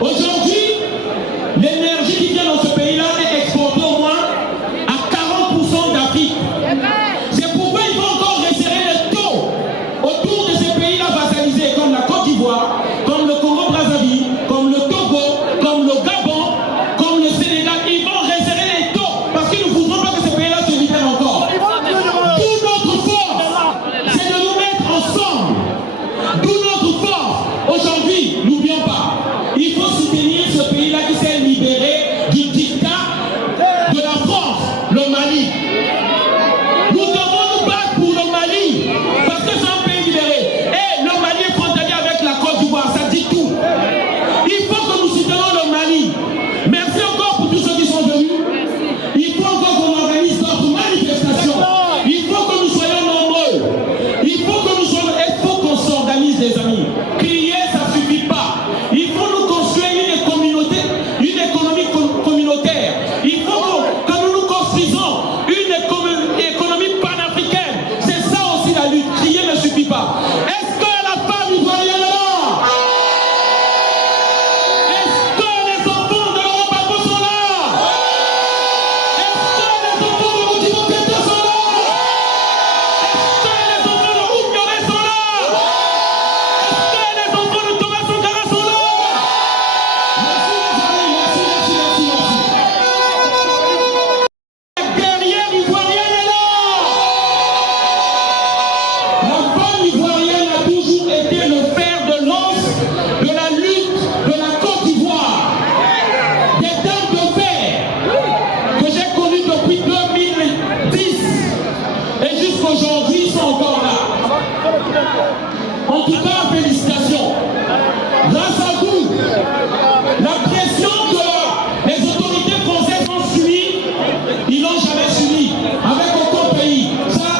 Aujourd'hui, l'énergie qui vient dans ce pays-là est exportée au moins à 40% d'Afrique. C'est pourquoi il faut encore resserrer les taux autour de ces pays-là vassalisés, comme la Côte d'Ivoire, comme le Congo-Brazzaville, comme le Togo, comme le Gabon, comme le Sénégal. Ils vont resserrer les taux parce qu'ils ne voudront pas que ces pays-là se libèrent encore. Toute notre force, c'est de nous mettre ensemble. Toute notre force, aujourd'hui, n'oublions pas, il faut soutenir ce pays-là qui s'est libéré du dictat de la France, le Mali. Nous devons nous battre pour le Mali, parce que c'est un pays libéré. Et le Mali est frontalier avec la Côte d'Ivoire, ça dit tout. Il faut que nous soutenions le Mali. Merci encore pour tous ceux qui sont venus. Il faut encore qu'on organise notre manifestation. Il faut que nous soyons nombreux. Il faut que nous soyons. Il faut qu'on s'organise, les amis. Crier, ça ne suffit pas. Il faut nous construire une communauté, une économie communautaire. Il faut que nous nous construisons une économie panafricaine. C'est ça aussi la lutte. Crier ne suffit pas. Est-ce que la femme ivoirienne est là? Est-ce que les enfants de l'Europe Bagbo sont là? Est-ce que les enfants de Modibo Keïta sont là? Est-ce que les enfants de Oumnioré sont là? Est-ce que les enfants de Thomas Sankara sont là? Merci les amis, merci. La guerrière ivoirienne est là. La femme ivoirienne a toujours été le fer de lance de la lutte de la Côte d'Ivoire. Des dames de fer que j'ai connues depuis 2010 et jusqu'aujourd'hui ils sont encore là. En tout cas, félicitations. Grâce à vous, la pression que les autorités françaises ont subie, ils n'ont jamais subi avec aucun pays. Ça,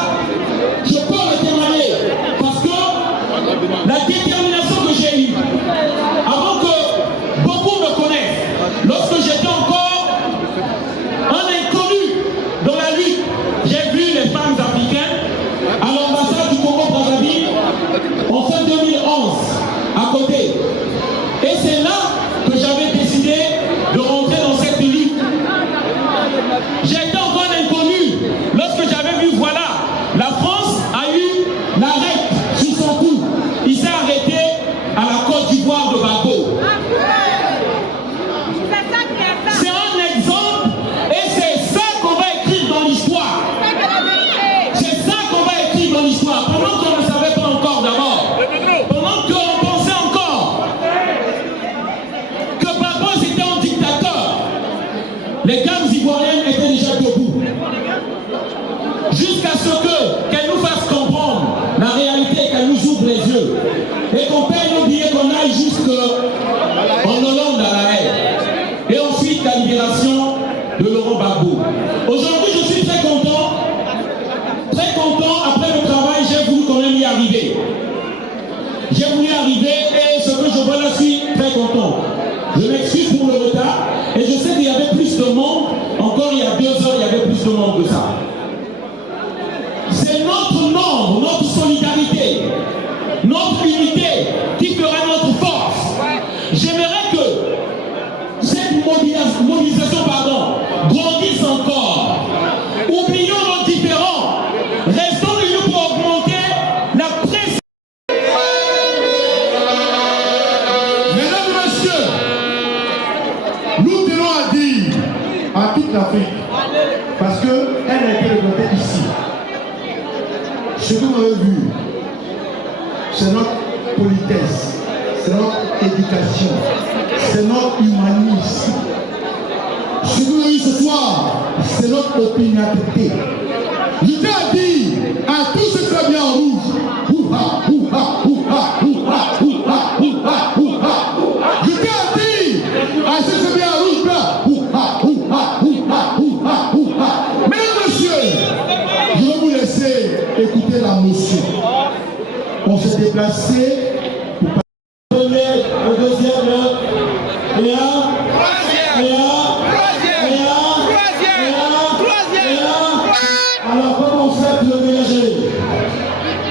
je peux le témoigner parce que la détermination que j'ai eue, avant que beaucoup me connaissent, lorsque j'étais encore un inconnu dans la lutte, j'ai vu les femmes africaines à l'ambassade du Congo-Brazzaville en fin 2011, à côté. Et c'est là que j'avais décidé de rentrer dans cette lutte. J'étais encore un inconnu lorsque j'avais vu, voilà, la France a eu l'arrêt sur son cou. Il s'est arrêté à la Côte d'Ivoire de Bagbo. C'est un exemple et c'est ça qu'on va écrire dans l'histoire. C'est ça qu'on va écrire dans l'histoire. Pendant qu'on ne savait pas encore d'abord. Pendant qu'on pensait encore que Bagbo c'était un dictateur. Les dames ivoiriennes étaient déjà debout. Jusqu'à ce qu'elle nous fasse comprendre la réalité, qu'elle nous ouvre les yeux. Et qu'on paye nos billets, qu'on aille jusqu'en Hollande à la haie. Et ensuite la libération de Laurent Gbagbo. Aujourd'hui, je suis très content. Très content, après le travail, j'ai voulu quand même y arriver. J'ai voulu arriver et ce que je vois là, je suis très content. Je m'excuse pour le retard et je sais qu'il y avait plus de monde. Encore il y a 2 heures, il y avait plus de monde que ça. C'est notre nombre, notre solidarité, notre unité qui fera notre force. J'aimerais que cette mobilisation grandisse encore. Oublions nos différends. Restons unis pour augmenter la pression. Mesdames et messieurs, nous tenons à dire à toute l'Afrique, parce qu'elle a été représentée ici. Ce que vous avez vu, c'est notre politesse, c'est notre éducation, c'est notre humanisme. Ce que vous avez vu ce soir, c'est notre opiniâtreté. Je tiens à dire à tous ceux qui sont bien en rouge, ouha, ouha, ouha, ouha, ouha, ouha, ouha. Je tiens à dire à ceux qui sont bien en rouge, là, ouha, ouha, ouha, ouha, ouha. Mesdames, messieurs, je vais vous laisser écouter la motion. On s'est déplacé pour parler au deuxième, et alors comment on fait pour le ménager?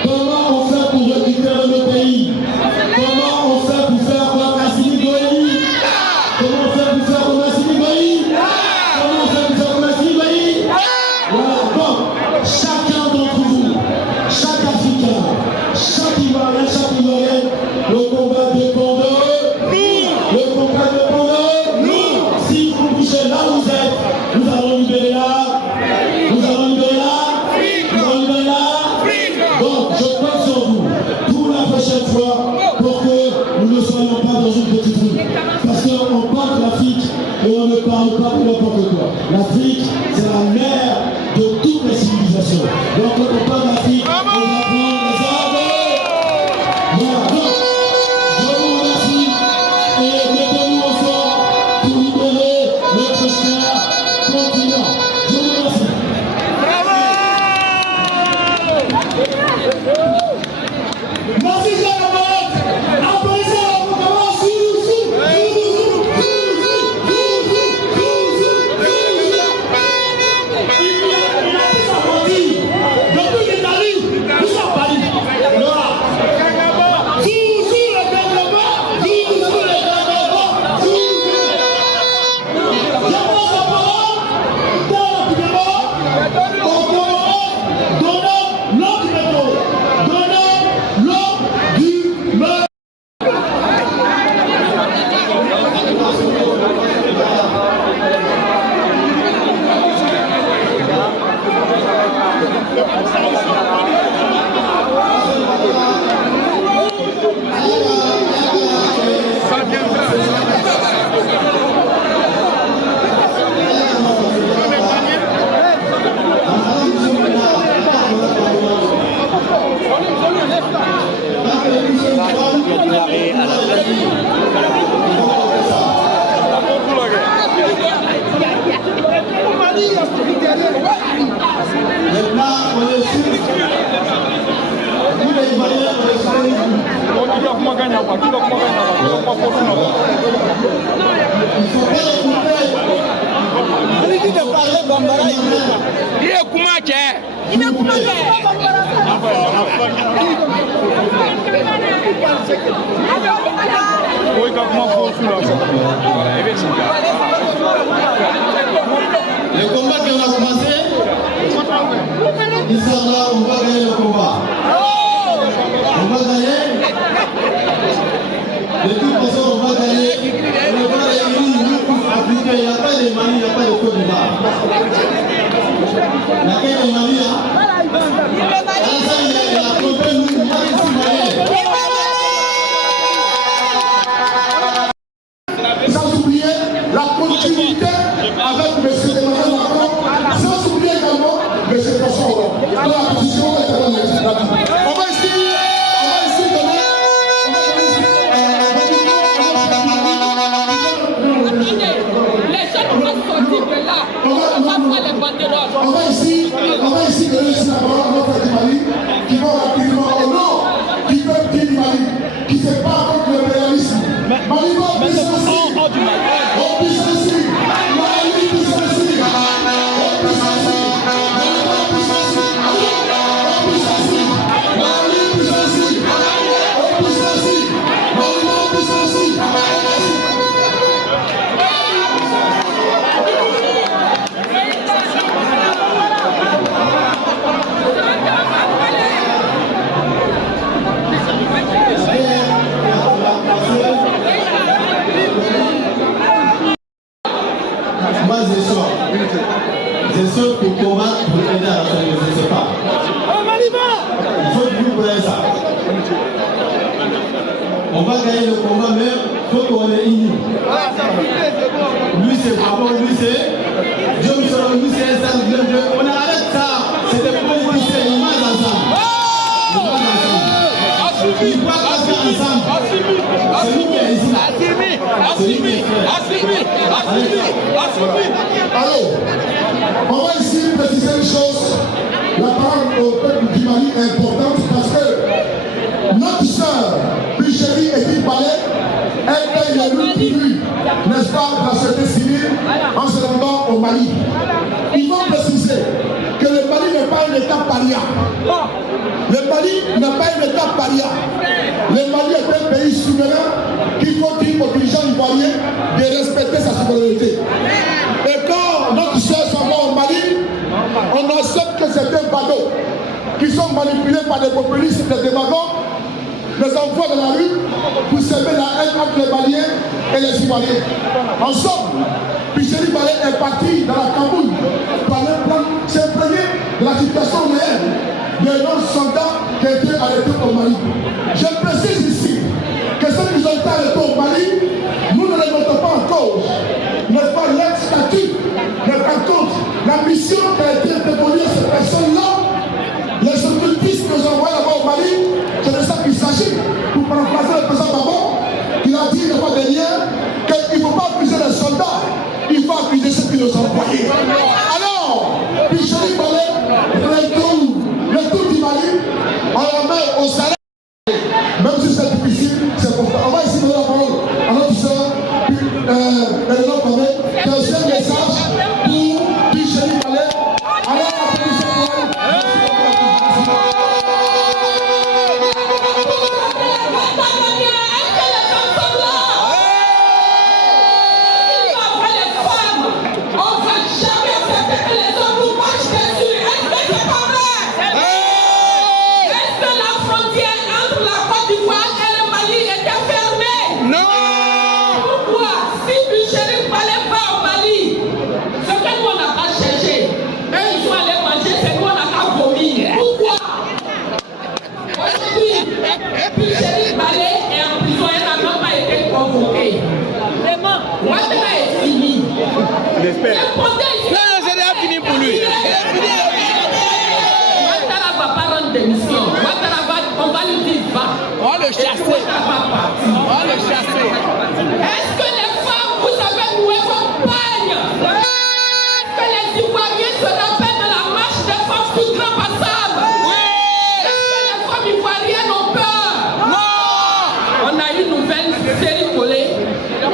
Comment on fait pour L'Afrique, c'est la mère de toutes les civilisations. Donc quand on parle d'Afrique, on va prendre les armes. Voilà, donc, je vous remercie et mettez-nous ensemble pour libérer notre cher continent. Je vous remercie. Merci Jean-Robert. Applaudissez la proclamation. Le combat qu'on a commencé, Inch'Allah, on va gagner le combat. On va gagner. De toute façon, on va gagner. On va gagner africain. Il n'y a pas de Mali, il n'y a pas de Côte d'Ivoire. Laquelle est Mali là? Il a trompé nous, il a ici Mali. Sans oublier la continuité avec M. Emmanuel Macron, sans oublier également M. François Hollande. Dans la position législative. On va ici donner. Les gens vont sortir de là. On va faire les banderoles. On va ici donner la parole à notre Mali qui va rapidement au nom du peuple du Mali, qui se bat contre l'impérialisme. Mali va je sors pour combattre, pour aider à la famille, je ne sais pas. Il faut que vous voyez ça. On va gagner le combat, mais il faut qu'on est unis. Lui c'est Bravo, lui c'est Dieu me sera, lui c'est un. On arrête ça. C'est des politiciens, ils marchent ensemble. Ils doivent passer ensemble. C'est lui qui est ici. Alors, on va ici préciser une chose. La parole au peuple du Mali est importante parce que notre sœur, Bichérie et Palais, elle paye le tribut, n'est-ce pas, de la société civile en se rendant au Mali. Il faut préciser que le Mali n'est pas un État paria. Le Mali n'est pas un État paria. Le Mali est un pays souverain qu'il faut dire aux dirigeants ivoiriens de respecter sa souveraineté. Et quand notre soeur s'en va au Mali, on accepte que c'est des badauds qui sont manipulés par des populistes, des démagogues, les envoient dans la rue pour semer la haine entre les Maliens et les Ivoiriens. En somme, Bichérie Balé est parti dans la Cameroun pour aller s'imprégner de la situation réelle des non-soldats qui ont été arrêtés au Mali. Je précise ici que ceux qui ont été arrêtés au Mali, nous ne les mettons pas en cause. N'est-ce pas, l'ex-statut n'est qu'en maintenant parler. Deuxième message pour Picheli Palais. Alors, applaudissez-moi. J'espère. Non, c'est déjà fini pour lui. Ouattara va pas rendre démission. On va lui dire va. On va le chasser. On va le chasser. Est-ce que les femmes, vous avez noué vos pagnes? Est-ce que les Ivoiriens se rappellent de la marche des femmes du Grand Bassam? Oui. Est-ce que les femmes ivoiriennes ont peur? Non. On a une nouvelle série collée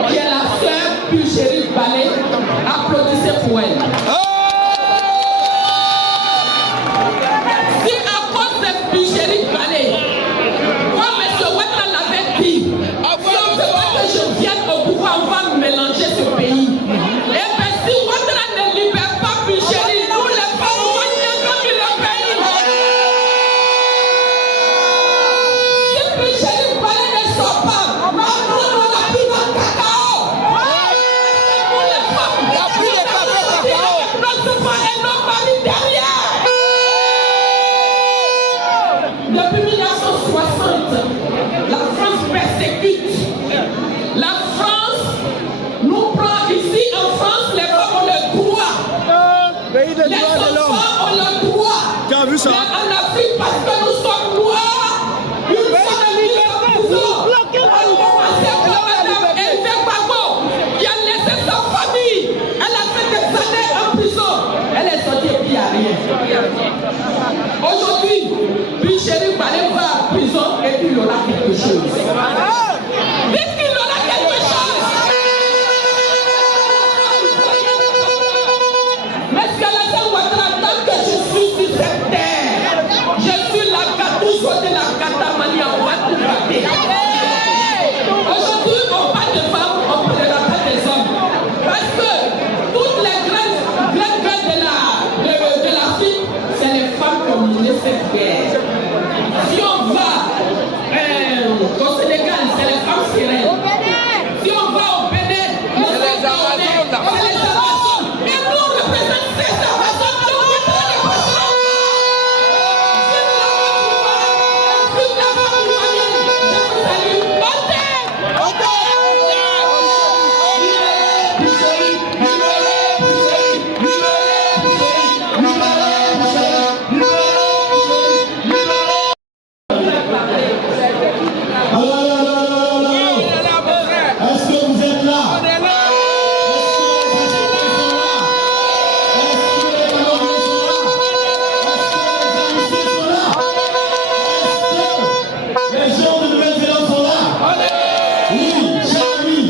qui est la sœur Picheli Palais. Applaudissez pour elle. Si à cause de Picheli Palais, comme M. Ouattara l'avait dit, si on ne veut pas que je vienne au pouvoir, on va mélanger ce pays. Et bien si Ouattara ne libère pas Picheli, nous les femmes, on va mélanger le pays. Si Picheli Palais ne sort pas, on n'a plus de cacao. Depuis 1960, la France persécute. La France nous prend ici en France, les femmes ont le droit. Pays des Les droits de l'homme. enfants ont le droit. Tu as vu ça? Mais en Afrique, parce que nous sommes noirs, une femme libre en prison. On a commencé par Madame Elvé Bago, qui a laissé sa famille. Elle a fait des années en prison. Elle est sortie et puis il n'y a rien. Aujourd'hui, Picheli Palais va à prison et puis il aura quelque chose. Dites qu'il aura quelque chose. Mais ce que la sœur Ouattara, tant que je suis sur cette terre, je suis la Katouzo de la Katamani, on va tout rater. Aujourd'hui, on parle de femmes, on ne parlera pas des hommes. Parce que toutes les grandes guerres de l'Afrique, c'est les femmes qui ont mené cette guerre. Si on va au Sénégal, c'est les femmes sirènes. Si on va au Bénin, c'est les Amazones. Et nous, on représente ces Amazones. Donc, on est les personnes. Vive la femme ivoirienne. Je vous salue. Est-ce que vous êtes là? Les gens de Nouvelle-Zélande sont là? Oui, chers amis.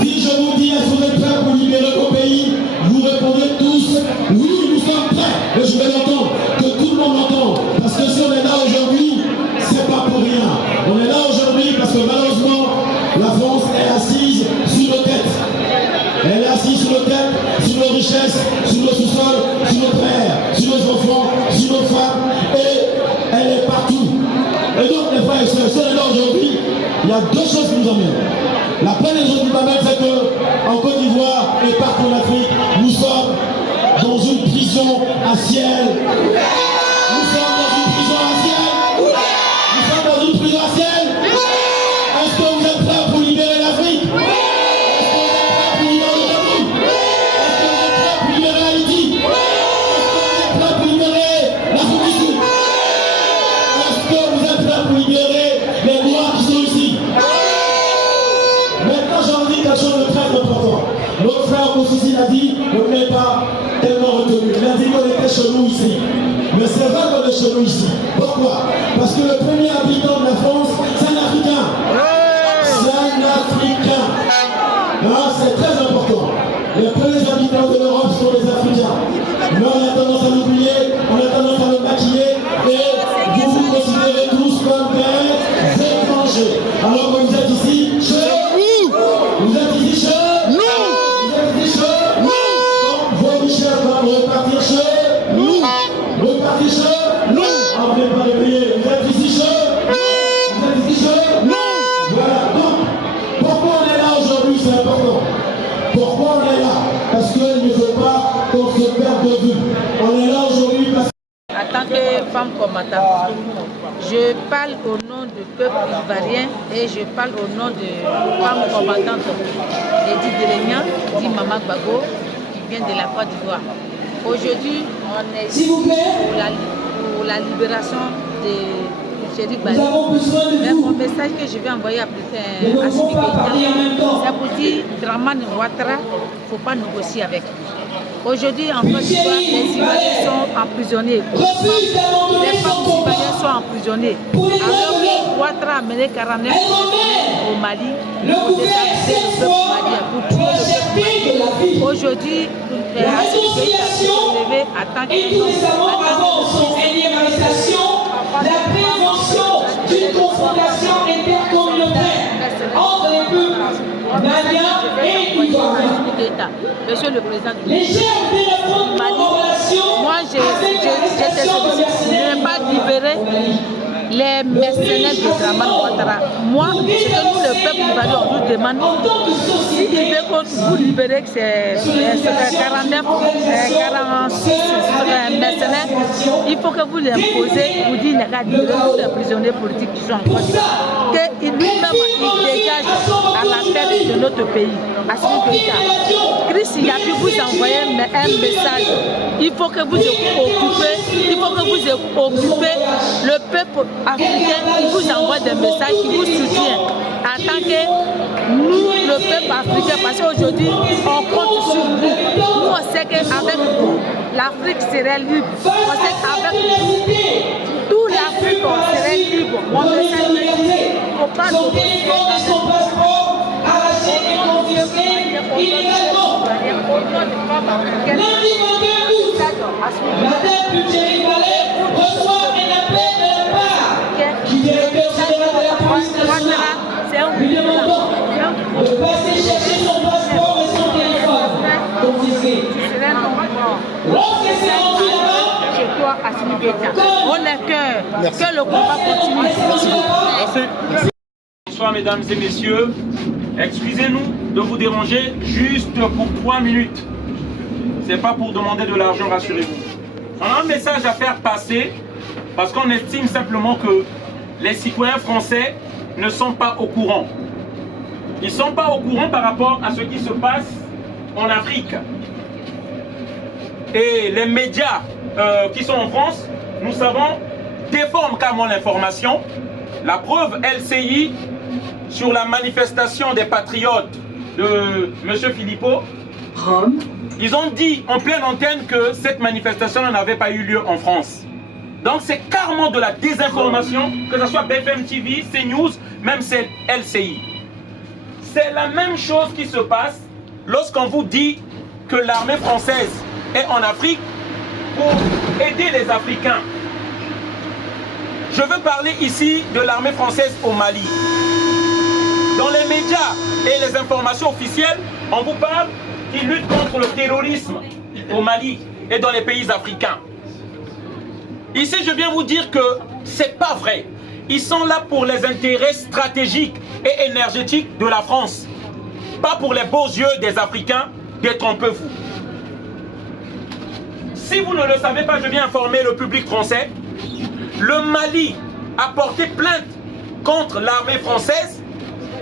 Si je vous dis, est-ce que vous êtes prêts pour libérer vos pays? Vous répondez tous, oui, nous sommes prêts. Et je vais l'entendre, que tout le monde l'entende. Parce que si on est là aujourd'hui, c'est pas pour rien. On est là aujourd'hui parce que malheureusement, la France est assise sur nos têtes. Elle est assise sur nos têtes, sur nos richesses, sur nos sous-sols, sur nos frères, sur nos enfants, sur nos femmes. Et elle est partout. Et donc, les frères et sœurs, si on est là aujourd'hui, il y a deux choses qui nous emmènent. La première chose qui nous amène, c'est qu'en Côte d'Ivoire et partout en Afrique, nous sommes dans une prison à ciel. Nous sommes dans une prison à ciel. Nous sommes dans une prison à ciel. Est-ce que vous êtes prêts pour libérer l'Afrique? Est-ce que vous êtes prêts pour libérer le Cameroun? Est-ce que vous êtes prêts pour libérer Haïti? Est-ce que vous êtes prêts pour libérer l'Afrique du Sud? Est-ce que vous êtes prêts pour libérer les Noirs qui sont ici? Maintenant, j'ai envie de dire quelque chose de très important. Notre frère Kosisi l'a dit, on n'est pas tellement retenu. Il a dit qu'on était chez nous ici. Mais c'est vrai qu'on est chez nous ici. Pourquoi? Parce que le premier habitant de la France, c'est un Africain. C'est un Africain. Et Là, c'est très important. Les premiers habitants de l'Europe sont les Africains. Mais on a tendance à l'oublier, on a tendance à le maquiller et vous vous considérez tous comme des étrangers. Alors que vous êtes ici, chez vous. Vous êtes ici chez nous. Vous êtes ici chez nous. Vos Michel doivent repartir chez nous. Repartir chez nous. On ne peut pas les payer. Vous êtes ici chez nous. Vous êtes ici chez nous. Voilà. Donc, pourquoi on est là aujourd'hui, c'est important. Pourquoi on est là? Parce qu'il ne veut pas qu'on se perde de vue. On est là aujourd'hui parce que... En tant que femme combattante, je parle au nom du peuple ivoirien et je parle au nom de femmes combattantes. Lady Délégnan, dit Maman Gbagbo, qui vient de la Côte d'Ivoire. Aujourd'hui, on est ici pour la libération de Chéri Bali. Mais mon message que je vais envoyer à Simi Keïta, c'est pour dire Dramane Ouattara, il ne faut pas négocier avec. Aujourd'hui, en Côte d'Ivoire, les Ivoiriens sont emprisonnés. Les femmes ivoiriennes sont emprisonnées. Alors que Ouattara a mené 49 au Mali pour déstabiliser le peuple malien, pour tuer le peuple malien. Aujourd'hui, Simi Keïta s'est levé à tant la prévention d'une confrontation intercommunautaire entre les peuples maliens et ivoiriens. Monsieur le Président du les chefs de la confrontation, moi j'étais sollicité de ne pas libérer les mercenaires de Dramane Ouattara. Moi, ce que nous, le peuple ivoirien, on nous demande, si il veut que vous libérez ces 49, 46 mercenaires, il faut que vous les imposez, vous dites, les gars, libérez tous les prisonniers politiques qui sont en Côte d'Ivoire. Que lui-même, il dégage à la tête de notre pays, à Simi Keïta. Christ, il a pu vous envoyer un message. Il faut que vous occupez le peuple africain qui vous envoie des messages, qui vous soutient en tant que nous, le peuple africain, parce qu'aujourd'hui, on compte sur vous. Nous, on sait qu'avec vous, l'Afrique serait libre. On sait qu'avec vous, toute l'Afrique serait libre. Mon message est qu'il ne faut pas nous c'est un de passer chercher son passeport et son téléphone confisqué. Lorsque c'est rendu là-bas, chez toi à Simi Keïta. On est que le combat continue. Merci. Bonsoir mesdames et messieurs. Excusez-nous de vous déranger juste pour 3 minutes. C'est pas pour demander de l'argent, rassurez-vous. On a un message à faire passer parce qu'on estime simplement que les citoyens français ne sont pas au courant. Ils ne sont pas au courant par rapport à ce qui se passe en Afrique. Et les médias qui sont en France, nous savons, déforment carrément l'information. La preuve, LCI, sur la manifestation des patriotes de M. Philippot, ils ont dit en pleine antenne que cette manifestation n'avait pas eu lieu en France. Donc c'est carrément de la désinformation, que ce soit BFM TV, CNews, même c'est LCI. C'est la même chose qui se passe lorsqu'on vous dit que l'armée française est en Afrique pour aider les Africains. Je veux parler ici de l'armée française au Mali. Dans les médias et les informations officielles, on vous parle qu'ils luttent contre le terrorisme au Mali et dans les pays africains. Ici, je viens vous dire que c'est pas vrai. Ils sont là pour les intérêts stratégiques et énergétiques de la France. Pas pour les beaux yeux des Africains, détrompez-vous. Si vous ne le savez pas, je viens informer le public français. Le Mali a porté plainte contre l'armée française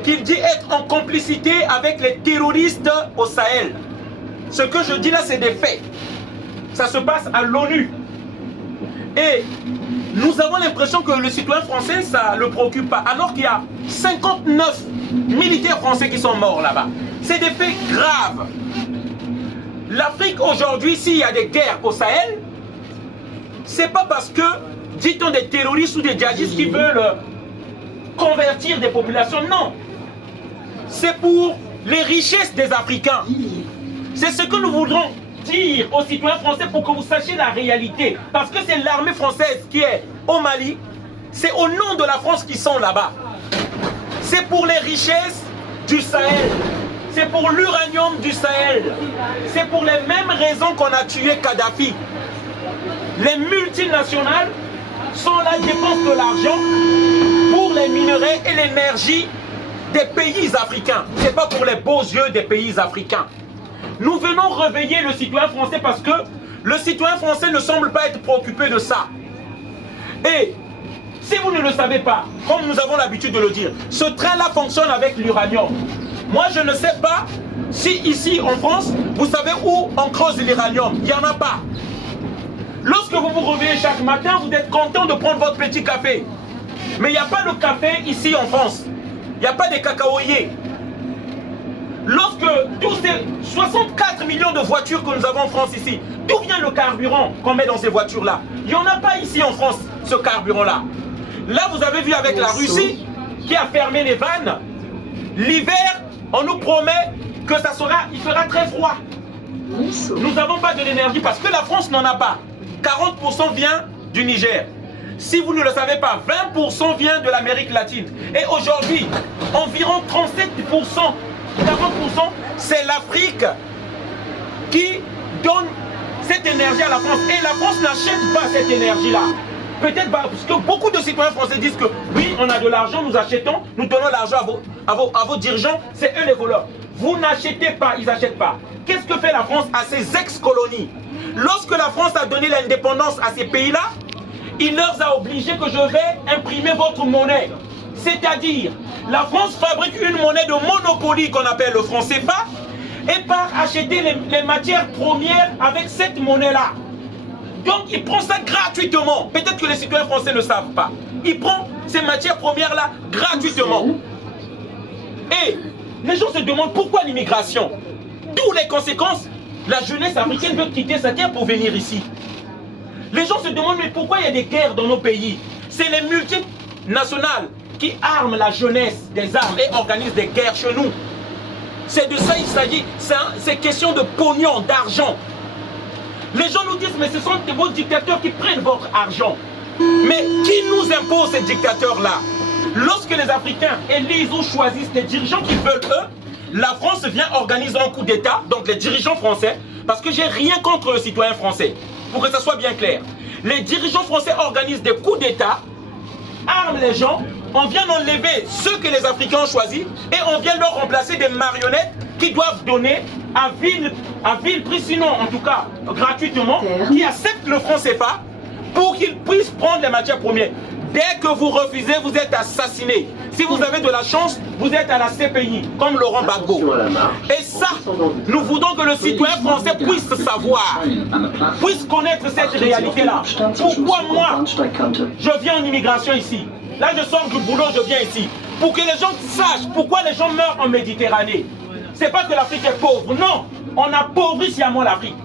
qu'il dit être en complicité avec les terroristes au Sahel. Ce que je dis là, c'est des faits. Ça se passe à l'ONU. Et nous avons l'impression que le citoyen français, ça ne le préoccupe pas. Alors qu'il y a 59 militaires français qui sont morts là-bas. C'est des faits graves. L'Afrique aujourd'hui, s'il y a des guerres au Sahel, c'est pas parce que, dit-on, des terroristes ou des djihadistes qui veulent convertir des populations. Non. C'est pour les richesses des Africains. C'est ce que nous voudrons dire aux citoyens français pour que vous sachiez la réalité. Parce que c'est l'armée française qui est au Mali. C'est au nom de la France qu'ils sont là-bas. C'est pour les richesses du Sahel. C'est pour l'uranium du Sahel. C'est pour les mêmes raisons qu'on a tué Kadhafi. Les multinationales sont là, dépensent de l'argent pour les minerais et l'énergie des pays africains. Ce n'est pas pour les beaux yeux des pays africains. Nous venons réveiller le citoyen français parce que le citoyen français ne semble pas être préoccupé de ça. Et si vous ne le savez pas, comme nous avons l'habitude de le dire, ce train-là fonctionne avec l'uranium. Moi, je ne sais pas si ici en France, vous savez où on creuse l'uranium. Il n'y en a pas. Lorsque vous vous réveillez chaque matin, vous êtes content de prendre votre petit café. Mais il n'y a pas de café ici en France. Il n'y a pas de cacaoyers. Lorsque tous ces 64 millions de voitures que nous avons en France ici, d'où vient le carburant qu'on met dans ces voitures-là? Il n'y en a pas ici en France, ce carburant-là. Là, vous avez vu avec la Russie qui a fermé les vannes. L'hiver, on nous promet que il fera très froid. Nous n'avons pas de l'énergie parce que la France n'en a pas. 40% vient du Niger. Si vous ne le savez pas, 20% vient de l'Amérique latine. Et aujourd'hui, environ 37%, 40%, c'est l'Afrique qui donne cette énergie à la France. Et la France n'achète pas cette énergie-là. Peut-être parce que beaucoup de citoyens français disent que oui, on a de l'argent, nous achetons, nous donnons l'argent à vos dirigeants, c'est eux les voleurs. Vous n'achetez pas, ils n'achètent pas. Qu'est-ce que fait la France à ses ex-colonies? Lorsque la France a donné l'indépendance à ces pays-là, il leur a obligé que je vais imprimer votre monnaie. C'est-à-dire, la France fabrique une monnaie de monopoly qu'on appelle le franc CFA et part acheter les matières premières avec cette monnaie-là. Donc, il prend ça gratuitement. Peut-être que les citoyens français ne savent pas. Il prend ces matières premières-là gratuitement. Et les gens se demandent pourquoi l'immigration. D'où les conséquences. La jeunesse africaine veut quitter sa terre pour venir ici. Les gens se demandent mais pourquoi il y a des guerres dans nos pays? C'est les multinationales qui arment la jeunesse des armes et organisent des guerres chez nous. C'est de ça il s'agit. C'est question de pognon, d'argent. Les gens nous disent mais ce sont vos dictateurs qui prennent votre argent. Mais qui nous impose ces dictateurs-là? Lorsque les Africains élisent ou choisissent les dirigeants qu'ils veulent eux, la France vient organiser un coup d'État, donc les dirigeants français, parce que j'ai rien contre le citoyen français, pour que ça soit bien clair. Les dirigeants français organisent des coups d'État, arment les gens, on vient enlever ceux que les Africains ont choisis et on vient leur remplacer des marionnettes qui doivent donner à vil prix, sinon en tout cas gratuitement, qui acceptent le franc CFA pour qu'ils puissent prendre les matières premières. Dès que vous refusez, vous êtes assassiné. Si vous avez de la chance, vous êtes à la CPI, comme Laurent Gbagbo. Et ça, nous voudons que le citoyen français puisse savoir, puisse connaître cette réalité-là. Pourquoi moi, je viens en immigration ici? Là, je sors du boulot, je viens ici. Pour que les gens sachent pourquoi les gens meurent en Méditerranée. C'est pas que l'Afrique est pauvre, non. On appauvrit sciemment l'Afrique.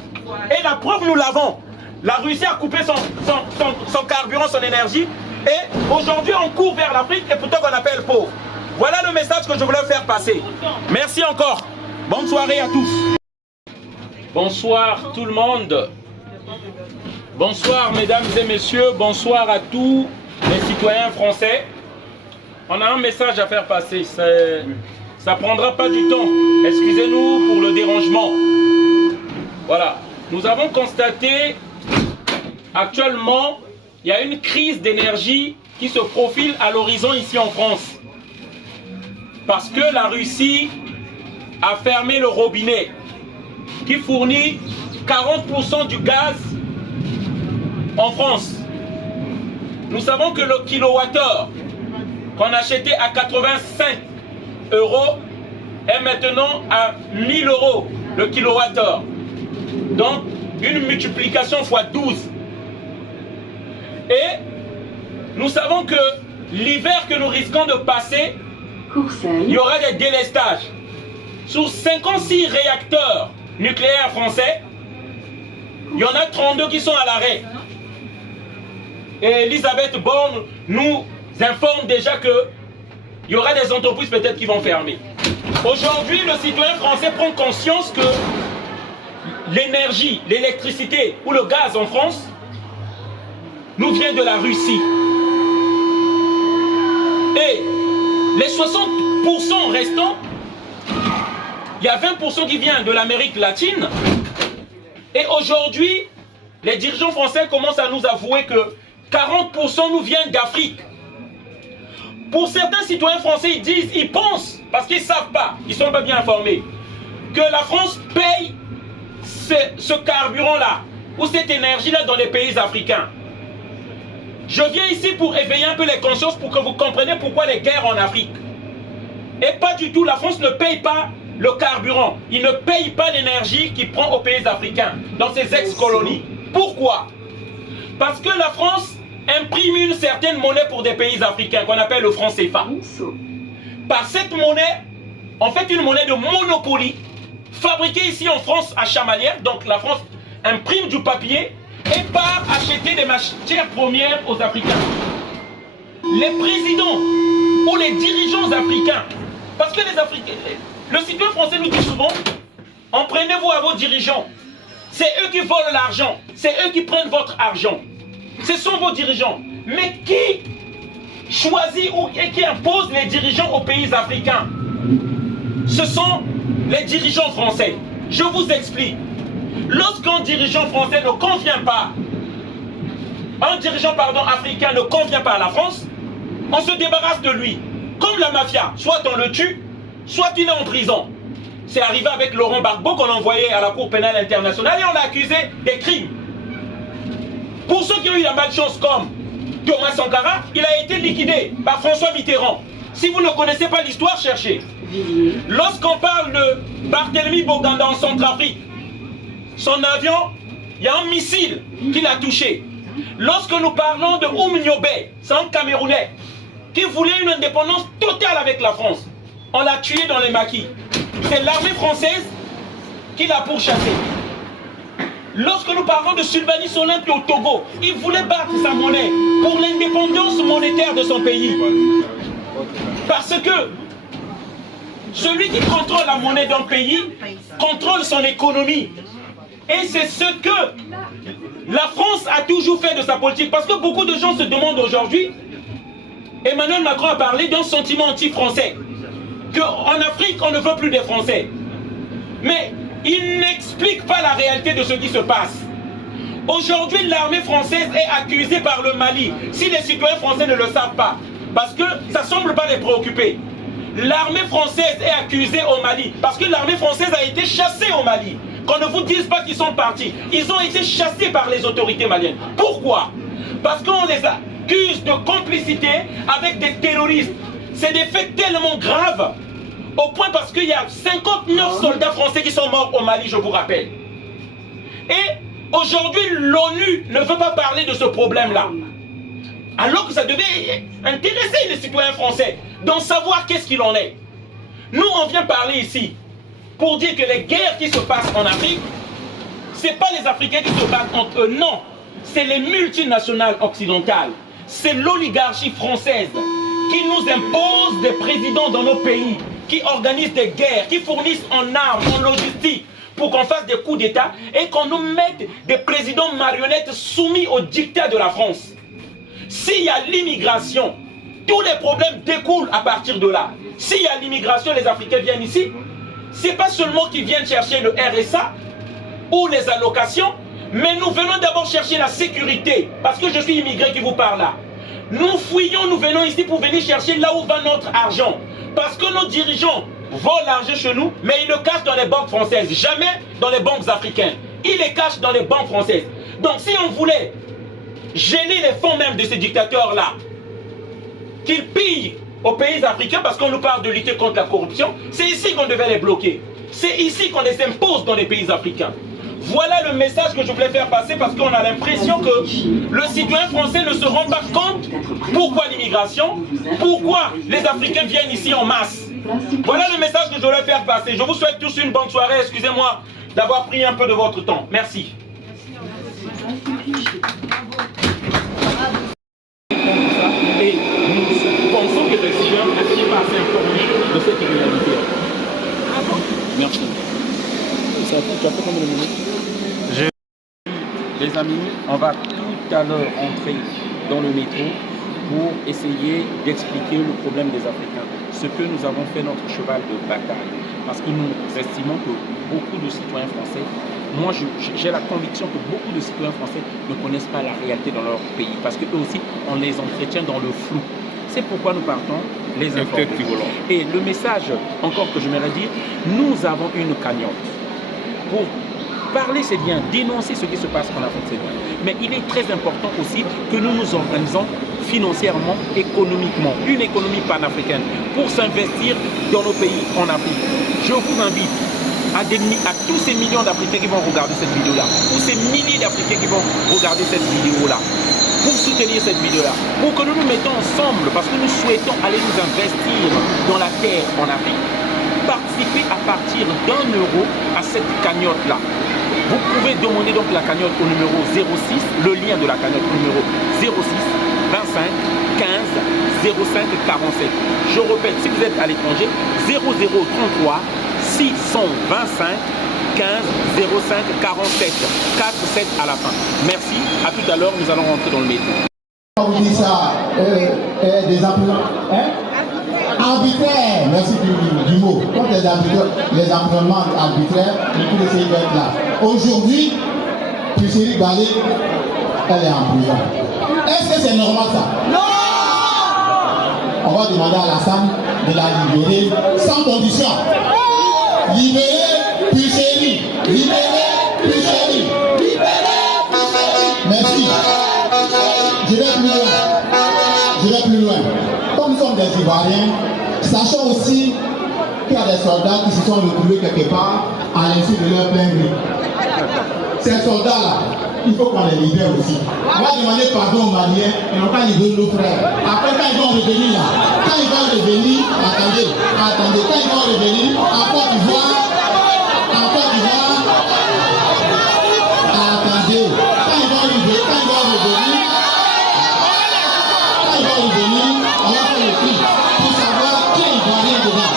Et la preuve, nous l'avons. La Russie a coupé son carburant, son énergie. Et aujourd'hui, on court vers l'Afrique et pourtant qu'on appelle pauvre. Voilà le message que je voulais faire passer. Merci encore. Bonne soirée à tous. Bonsoir tout le monde. Bonsoir mesdames et messieurs. Bonsoir à tous les citoyens français. On a un message à faire passer. Ça prendra pas du temps. Excusez-nous pour le dérangement. Voilà. Nous avons constaté actuellement il y a une crise d'énergie qui se profile à l'horizon ici en France. Parce que la Russie a fermé le robinet qui fournit 40% du gaz en France. Nous savons que le kilowattheure qu'on achetait à 85 € est maintenant à 1000 € le kilowattheure. Donc une multiplication x 12. Et nous savons que l'hiver que nous risquons de passer, il y aura des délestages. Sur 56 réacteurs nucléaires français, il y en a 32 qui sont à l'arrêt. Et Elisabeth Borne nous informe déjà qu'il y aura des entreprises peut-être qui vont fermer. Aujourd'hui, le citoyen français prend conscience que l'énergie, l'électricité ou le gaz en France nous vient de la Russie. Et les 60% restants, il y a 20% qui vient de l'Amérique latine. Et aujourd'hui, les dirigeants français commencent à nous avouer que 40% nous viennent d'Afrique. Pour certains citoyens français, ils disent, ils pensent, parce qu'ils ne savent pas, ils ne sont pas bien informés, que la France paye ce carburant-là, ou cette énergie-là dans les pays africains. Je viens ici pour éveiller un peu les consciences, pour que vous compreniez pourquoi les guerres en Afrique. Et pas du tout, la France ne paye pas le carburant. Il ne paye pas l'énergie qu'il prend aux pays africains, dans ses ex-colonies. Pourquoi? Parce que la France imprime une certaine monnaie pour des pays africains qu'on appelle le franc CFA. Par cette monnaie, en fait une monnaie de monopoly, fabriquée ici en France à Chamalières. Donc la France imprime du papier et part acheter des matières premières aux Africains. Les présidents ou les dirigeants africains, parce que les Africains, le citoyen français nous dit souvent, en prenez-vous à vos dirigeants. C'est eux qui volent l'argent, c'est eux qui prennent votre argent. Ce sont vos dirigeants. Mais qui choisit et qui impose les dirigeants aux pays africains? Ce sont les dirigeants français. Je vous explique. Lorsqu'un dirigeant français ne convient pas, un dirigeant africain ne convient pas à la France, on se débarrasse de lui. Comme la mafia, soit on le tue, soit il est en prison. C'est arrivé avec Laurent Gbagbo qu'on a envoyé à la Cour pénale internationale et on l'a accusé des crimes. Pour ceux qui ont eu la malchance comme Thomas Sankara, il a été liquidé par François Mitterrand. Si vous ne connaissez pas l'histoire, cherchez. Lorsqu'on parle de Barthélemy Boganda en Centrafrique, son avion, il y a un missile qui l'a touché. Lorsque nous parlons de Oumniobe, c'est un Camerounais qui voulait une indépendance totale avec la France. On l'a tué dans les maquis. C'est l'armée française qui l'a pourchassé. Lorsque nous parlons de Sylvanie Solanke au Togo, il voulait battre sa monnaie pour l'indépendance monétaire de son pays. Parce que celui qui contrôle la monnaie d'un pays contrôle son économie. Et c'est ce que la France a toujours fait de sa politique. Parce que beaucoup de gens se demandent aujourd'hui, Emmanuel Macron a parlé d'un sentiment anti-français. Qu'en Afrique, on ne veut plus des Français. Mais il n'explique pas la réalité de ce qui se passe. Aujourd'hui, l'armée française est accusée par le Mali. Si les citoyens français ne le savent pas, parce que ça ne semble pas les préoccuper. L'armée française est accusée au Mali, parce que l'armée française a été chassée au Mali. Qu'on ne vous dise pas qu'ils sont partis. Ils ont été chassés par les autorités maliennes. Pourquoi? Parce qu'on les accuse de complicité avec des terroristes. C'est des faits tellement graves, au point parce qu'il y a 59 soldats français qui sont morts au Mali, je vous rappelle. Et aujourd'hui, l'ONU ne veut pas parler de ce problème-là. Alors que ça devait intéresser les citoyens français, d'en savoir qu'est-ce qu'il en est. Nous, on vient parler ici pour dire que les guerres qui se passent en Afrique, ce n'est pas les Africains qui se battent entre eux, non. C'est les multinationales occidentales. C'est l'oligarchie française qui nous impose des présidents dans nos pays, qui organisent des guerres, qui fournissent en armes, en logistique, pour qu'on fasse des coups d'État et qu'on nous mette des présidents marionnettes soumis au dictat de la France. S'il y a l'immigration, tous les problèmes découlent à partir de là. S'il y a l'immigration, les Africains viennent ici, ce n'est pas seulement qu'ils viennent chercher le RSA ou les allocations, mais nous venons d'abord chercher la sécurité, parce que je suis immigré qui vous parle là. Nous fouillons, nous venons ici pour venir chercher là où va notre argent. Parce que nos dirigeants volent l'argent chez nous, mais ils le cachent dans les banques françaises, jamais dans les banques africaines. Ils les cachent dans les banques françaises. Donc si on voulait gêner les fonds même de ces dictateurs-là, qu'ils pillent aux pays africains, parce qu'on nous parle de lutter contre la corruption, c'est ici qu'on devait les bloquer. C'est ici qu'on les impose dans les pays africains. Voilà le message que je voulais faire passer, parce qu'on a l'impression que le citoyen français ne se rend pas compte pourquoi l'immigration, pourquoi les Africains viennent ici en masse. Voilà le message que je voulais faire passer. Je vous souhaite tous une bonne soirée. Excusez-moi d'avoir pris un peu de votre temps. Merci. Et nous pensons que les citoyens ne sont pas assez informés de cette réalité. Merci. Ça fait combien de minutes? Les amis, on va tout à l'heure entrer dans le métro pour essayer d'expliquer le problème des Africains. Ce que nous avons fait notre cheval de bataille. Parce que nous estimons que beaucoup de citoyens français, moi j'ai la conviction que beaucoup de citoyens français ne connaissent pas la réalité dans leur pays. Parce qu'eux aussi, on les entretient dans le flou. C'est pourquoi nous partons les informer. Et le message encore que je m'aimerais dire, nous avons une cagnotte. Pour parler, c'est bien, dénoncer ce qui se passe en Afrique, c'est bien. Mais il est très important aussi que nous nous organisons financièrement, économiquement, une économie panafricaine pour s'investir dans nos pays en Afrique. Je vous invite à tous ces millions d'Africains qui vont regarder cette vidéo-là, ou ces milliers d'Africains qui vont regarder cette vidéo-là, pour soutenir cette vidéo-là, pour que nous nous mettons ensemble, parce que nous souhaitons aller nous investir dans la terre en Afrique, participer à partir d'1 euro à cette cagnotte-là. Vous pouvez demander donc la cagnotte au numéro 06, le lien de la cagnotte au numéro 06 25 15 05 47. Je répète, si vous êtes à l'étranger, 0033 625 15 05 47. 47 à la fin. Merci, à tout à l'heure, nous allons rentrer dans le métro. On vous dit ça, des arbitraires, merci du mot. Comme les entraînements arbitraires, il faut essayer d'être là. Aujourd'hui, Priscilla Galé, elle est en prison. Est-ce que c'est normal ça? Non! On va demander à la SAM de la libérer sans condition. Libérer Priscilla. Libérer Priscilla. Libérer Priscilla. Merci. Je vais plus loin. Comme nous sommes des Ivoiriens, sachons aussi qu'il y a des soldats qui se sont retrouvés quelque part à l'insu de leur plein gré. Ces soldats-là, il faut qu'on les libère aussi. On va demander pardon aux Maliens et on va libérer nos frères. Après, quand ils vont revenir là, attendez, quand ils vont revenir en Côte d'Ivoire, attendez, quand ils vont revenir, on va faire le prix pour savoir qui est Ivoirien dedans.